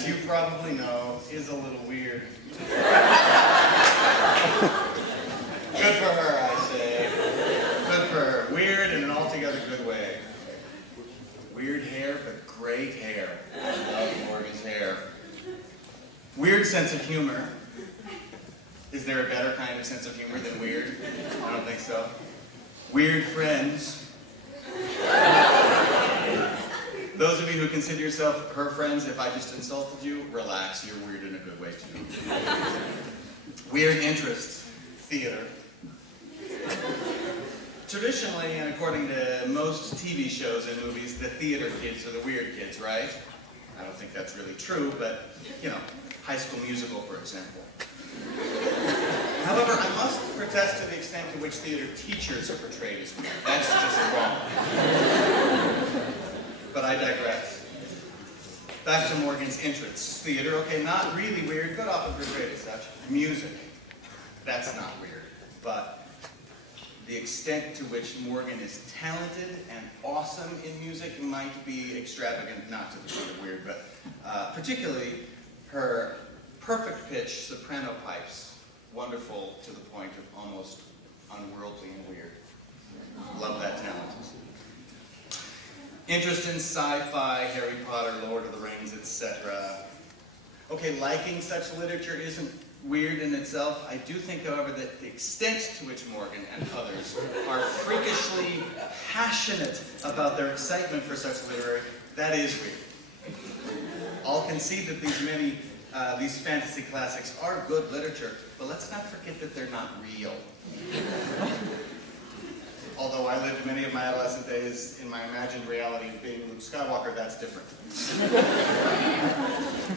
as you probably know, is a little weird. Good for her, I say. Good for her. Weird in an altogether good way. Weird hair, but great hair. I love Morgan's hair. Weird sense of humor. Is there a better kind of sense of humor than weird? I don't think so. Weird friends. Those of you who consider yourself her friends, if I just insulted you, relax, you're weird in a good way too. Weird interests. Theater. Traditionally, and according to most TV shows and movies, the theater kids are the weird kids, right? I don't think that's really true, but, you know, High School Musical, for example. However, I must protest to the extent to which theater teachers are portrayed as weird. That's just wrong. But I digress. Back to Morgan's interests. Theater, okay, not really weird, but often portrayed as such. Music. That's not weird, but the extent to which Morgan is talented and awesome in music might be extravagant, not to the point of weird, but particularly her perfect pitch soprano pipes, wonderful to the point of almost unworldly and weird. Love that talent. Interest in sci-fi, Harry Potter, Lord of the Rings, etc. Okay, liking such literature isn't weird in itself. I do think, however, that the extent to which Morgan and others are freakishly passionate about their excitement for such literature, that is weird. I'll concede that these fantasy classics are good literature, but let's not forget that they're not real. Although I lived many of my adolescent days in my imagined reality of being Luke Skywalker, that's different.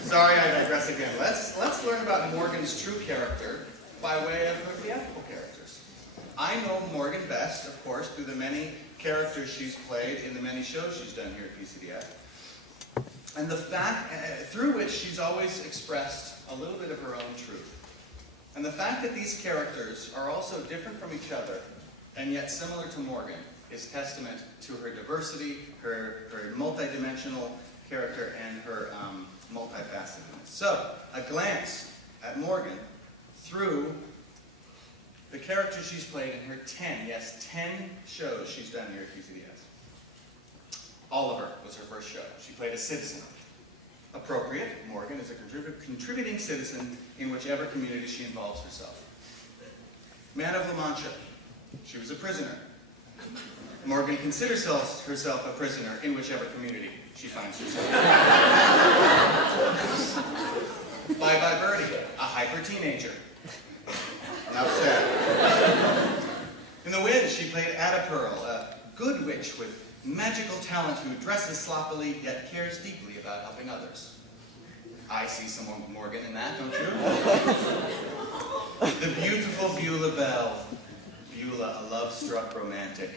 Sorry, I digress again. Let's learn about Morgan's true character by way of her theatrical characters. I know Morgan best, of course, through the many characters she's played in the many shows she's done here at PCDS, and the fact through which she's always expressed a little bit of her own truth. And the fact that these characters are also different from each other and yet similar to Morgan is testament to her diversity, her multidimensional character, and her multifacetedness. So, a glance at Morgan through the characters she's played in her 10 shows she's done here at PCDS. Oliver was her first show. She played a citizen. Appropriate, Morgan is a contributing citizen in whichever community she involves herself. Man of La Mancha. She was a prisoner. Morgan considers herself a prisoner in whichever community she finds herself. Bye Bye Birdie, a hyper teenager. Enough said. In The Wind, she played Ada Pearl, a good witch with magical talent who dresses sloppily yet cares deeply about helping others. I see someone with Morgan in that, don't you? The beautiful Beulah Bell. Beulah, a love-struck romantic.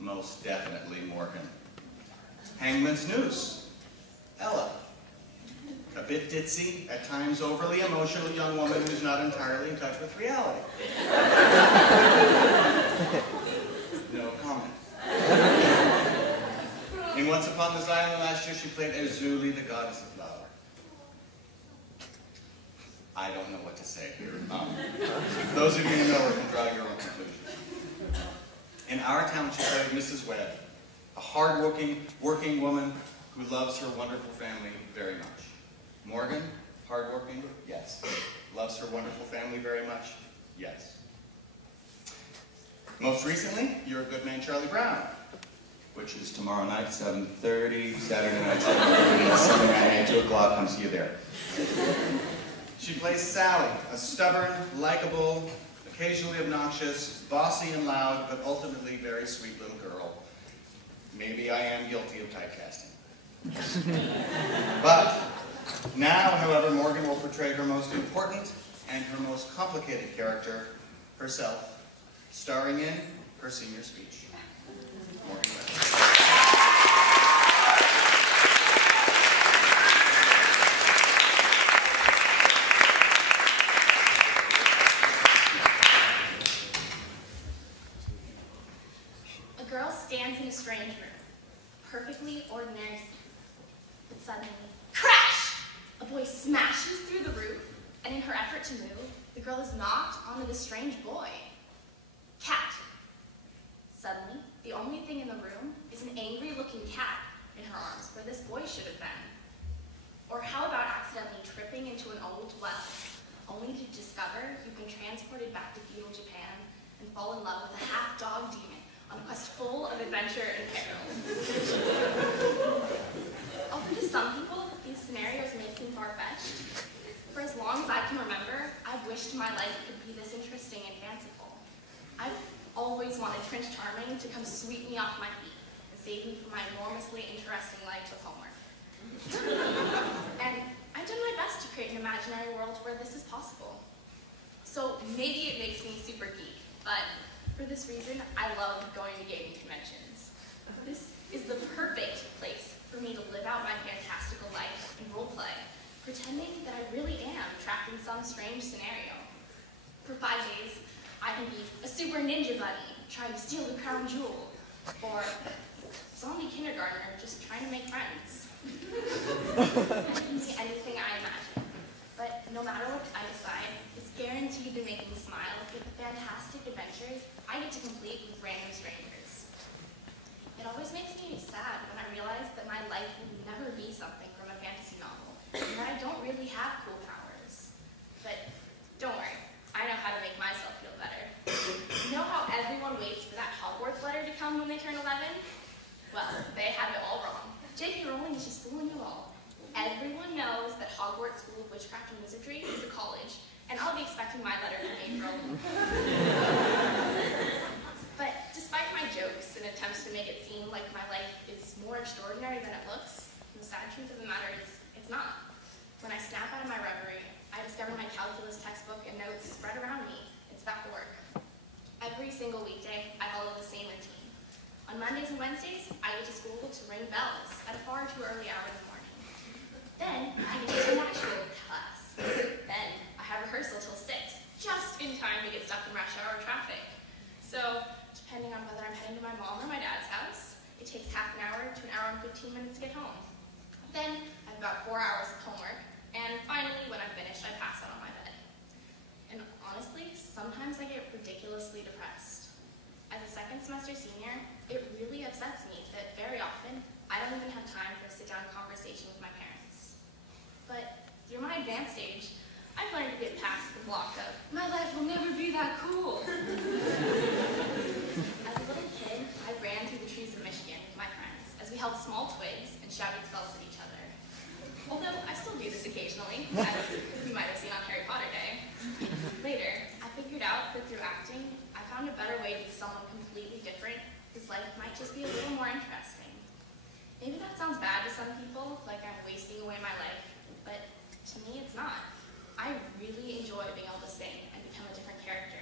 Most definitely Morgan. Hangman's Noose. Ella. A bit ditzy, at times overly emotional young woman who's not entirely in touch with reality. No comment. In Once Upon this Island last year, she played Erzulie, the goddess of love. I don't know what to say here. Those of you who know her can draw your own conclusions. In our town, she played Mrs. Webb, a hard-working woman who loves her wonderful family very much. Morgan, hard-working? Yes. Loves her wonderful family very much? Yes. Most recently, You're a Good Man, Charlie Brown, which is tomorrow night, 7:30, Saturday night, 7:30, Sunday night, 2 o'clock. Come see you there. She plays Sally, a stubborn, likable, occasionally obnoxious, bossy and loud, but ultimately very sweet little girl. Maybe I am guilty of typecasting. But now, however, Morgan will portray her most important and her most complicated character, herself, starring in her senior speech. Morgan Webb. Stands in a strange room, perfectly ordinary scene. But suddenly, crash! A boy smashes through the roof, and in her effort to move, the girl is knocked onto the strange boy. Cat. Suddenly, the only thing in the room is an angry-looking cat in her arms where this boy should have been. Or how about accidentally tripping into an old well, only to discover you've been transported back to feudal Japan and fall in love with a half-dog demon on a quest full of adventure and peril. Although to some people, these scenarios may seem far-fetched, for as long as I can remember, I've wished my life could be this interesting and fanciful. I've always wanted Prince Charming to come sweep me off my feet and save me from my enormously interesting life with homework. And I've done my best to create an imaginary world where this is possible. So maybe it makes me super geek, but for this reason, I love going to gaming conventions. This is the perfect place for me to live out my fantastical life and roleplay, pretending that I really am trapped in some strange scenario. For 5 days, I can be a super ninja bunny trying to steal the crown jewel, or zombie kindergartner just trying to make friends. I can be anything I imagine, but no matter what I decide, it's guaranteed to make me smile with the fantastic adventures I get to complete with random strangers. It always makes me sad when I realize that my life will never be something from a fantasy novel, and that I don't really have cool powers. But don't worry, I know how to make myself feel better. You know how everyone waits for that Hogwarts letter to come when they turn 11? Well, they have it all wrong. J.K. Rowling is just fooling you all. Everyone knows that Hogwarts School of Witchcraft and Wizardry is a college, and I'll be expecting my letter from April. But despite my jokes and attempts to make it seem like my life is more extraordinary than it looks, the sad truth of the matter is it's not. When I snap out of my reverie, I discover my calculus textbook and notes spread around me. It's back to work. Every single weekday, I follow the same routine. On Mondays and Wednesdays, I get to school to ring bells at a far too early hour in the morning. Then, I get to natural class. Then, I have rehearsal till 6, just in time to get stuck in rush hour traffic. So, depending on whether I'm heading to my mom or my dad's house, it takes half an hour to an hour and 15 minutes to get home. Then, I have about 4 hours of homework, and finally, when I'm finished, I pass out on my bed. And honestly, sometimes I get ridiculously depressed. As a second semester senior, it really upsets me that very often, I don't even have time for a sit-down conversation with my parents. But through my advanced stage, I've learned to get past the block of, my life will never be that cool. As a little kid, I ran through the trees of Michigan with my friends as we held small twigs and shouted spells at each other. Although I still do this occasionally, as you might have seen on Harry Potter Day. Later, I figured out that through acting, I found a better way to be someone completely different whose life might just be a little more interesting. Maybe that sounds bad to some people, like I'm wasting away my life, but to me it's not. I really enjoy being able to sing and become a different character,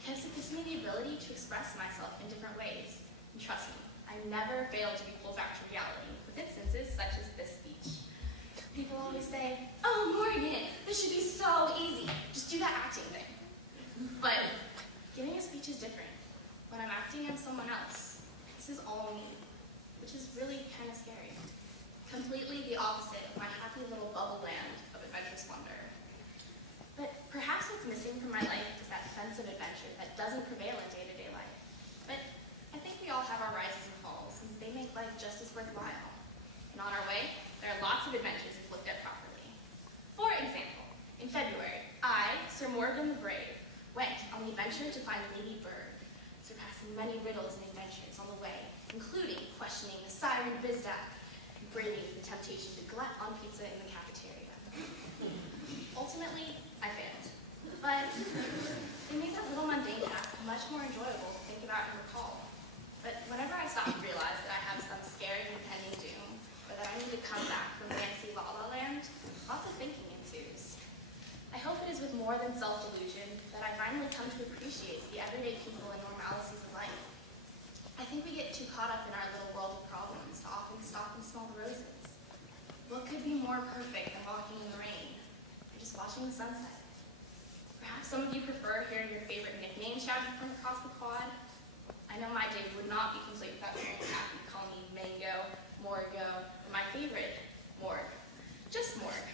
because it gives me the ability to express myself in different ways. And trust me, I never fail to be pulled back to reality with instances such as this speech. People always say, oh, Morgan, this should be so easy. Just do that acting thing. But giving a speech is different. When I'm acting, I'm someone else. This is all me, which is really kind of scary. Completely the opposite of my happy little bubble land of adventurous wonder. But perhaps what's missing from my life is that sense of adventure that doesn't prevail in day-to-day life. But I think we all have our rises and falls, and they make life just as worthwhile. And on our way, there are lots of adventures if looked at properly. For example, in February, I, Sir Morgan the Brave, went on the adventure to find Lady Bird, surpassing many riddles and adventures on the way, including questioning the Siren Bizdak and braving the temptation to glut on pizza in the cafeteria. Ultimately, I failed. But it made that little mundane task much more enjoyable to think about and recall. But whenever I stop to realize that I have some scary impending doom, or that I need to come back from fancy La La Land, lots of thinking ensues. I hope it is with more than self-delusion that I finally come to appreciate the everyday people and normalities of life. I think we get too caught up in our little world of problems to often stop and smell the roses. What could be more perfect than walking in the rain, or just watching the sunset? Perhaps some of you prefer hearing your favorite nickname shouted from across the quad. I know my day would not be complete without hearing Kathy call me Mango, Morgo, or my favorite, Morg. Just Morg.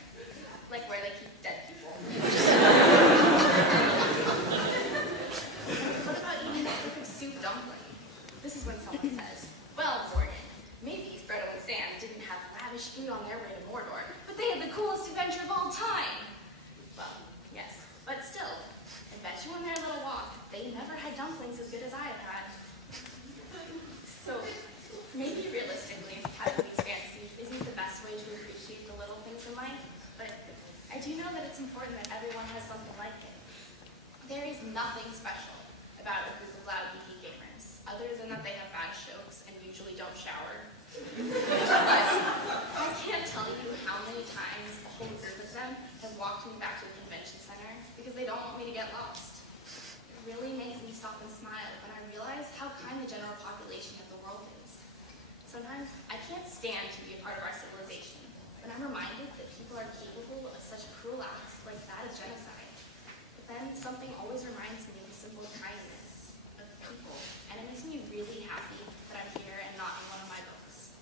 stand to be a part of our civilization, when I'm reminded that people are capable of such cruel acts like that of genocide. But then something always reminds me of the simple kindness of people, and it makes me really happy that I'm here and not in one of my books.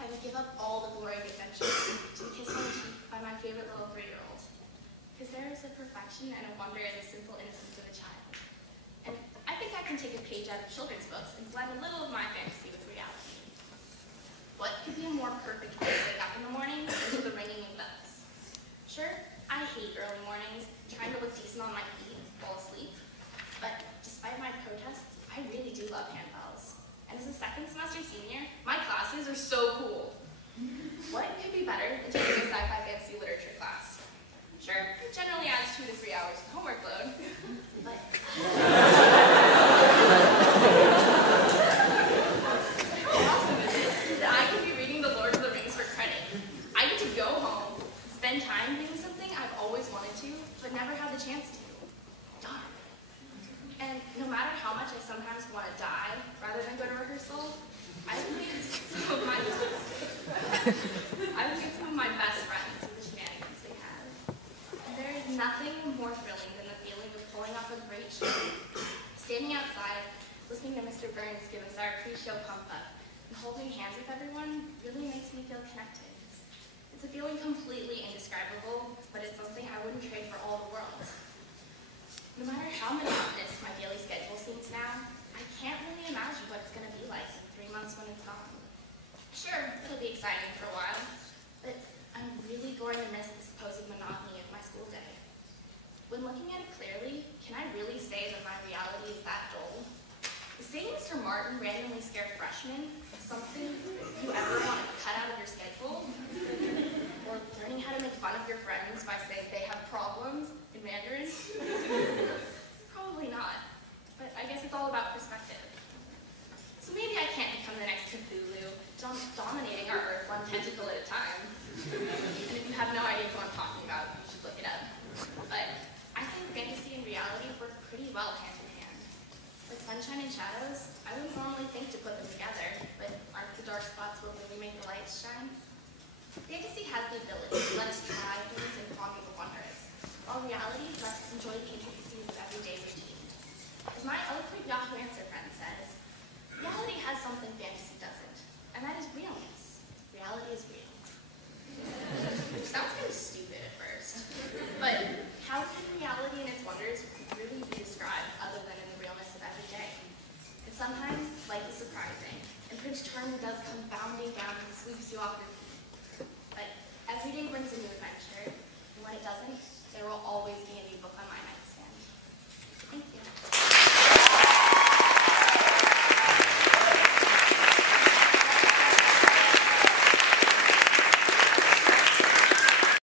I would give up all the glory of adventure to be kissed on the cheek by my favorite little 3-year-old. Because there is a perfection and a wonder in the simple innocence of a child. And I think I can take a page out of children's books and blend a little of my fantasy with reality. What could be a more perfect way to wake up in the morning than to the ringing of bells? Sure, I hate early mornings, trying to look decent on my feet and fall asleep. But despite my protests, I really do love handbells. And as a second semester senior, my classes are so cool. What could be better than taking a sci-fi fantasy literature class? Sure, it generally adds 2 to 3 hours of homework load, but how awesome is it that I could be reading The Lord of the Rings for credit? I get to go home, spend time doing something I've always wanted to, but never had the chance to. Darn. And no matter how much I sometimes want to die rather than go to rehearsal, I would meet some of my best friends with the shenanigans they had. There is nothing more thrilling than the feeling of pulling off a great show, standing outside, listening to Mr. Burns give us our pre-show pump-up, and holding hands with everyone really makes me feel connected. It's a feeling completely indescribable, but it's something I wouldn't trade for all the world. No matter how monotonous my daily schedule seems now, I can't really imagine what it's going to be like in 3 months when it's gone. Sure, it'll be exciting for a while, but I'm really going to miss the supposed monotony of my school day. When looking at it clearly, can I really say that my reality is that dull? Is seeing Mr. Martin randomly scare freshmen something you ever want to cut out of your schedule? Or learning how to make fun of your friends by saying they have problems in Mandarin? Probably not, but I guess it's all about perspective. So maybe I can't become the next Cthulhu, dominating our Earth one tentacle at a time. And if you have no idea who I'm talking about, you should look it up. But I think fantasy and reality work pretty well hand in hand. Like sunshine and shadows, I wouldn't normally think to put them together, but aren't the dark spots what really make the lights shine? Fantasy has the ability to let us try things and ponder the wonders, while reality lets us enjoy the intricacies of everyday routine. As my eloquent Yahoo Answer friend says, reality has something fantasy doesn't, and that is realness. Reality is real. Which sounds kind of stupid at first, but how can reality and its wonders really be described other than in the realness of every day? And sometimes life is surprising, and Prince Charming does come bounding down and sweeps you off your feet. But every day brings a new adventure, and when it doesn't, there will always be a new book on my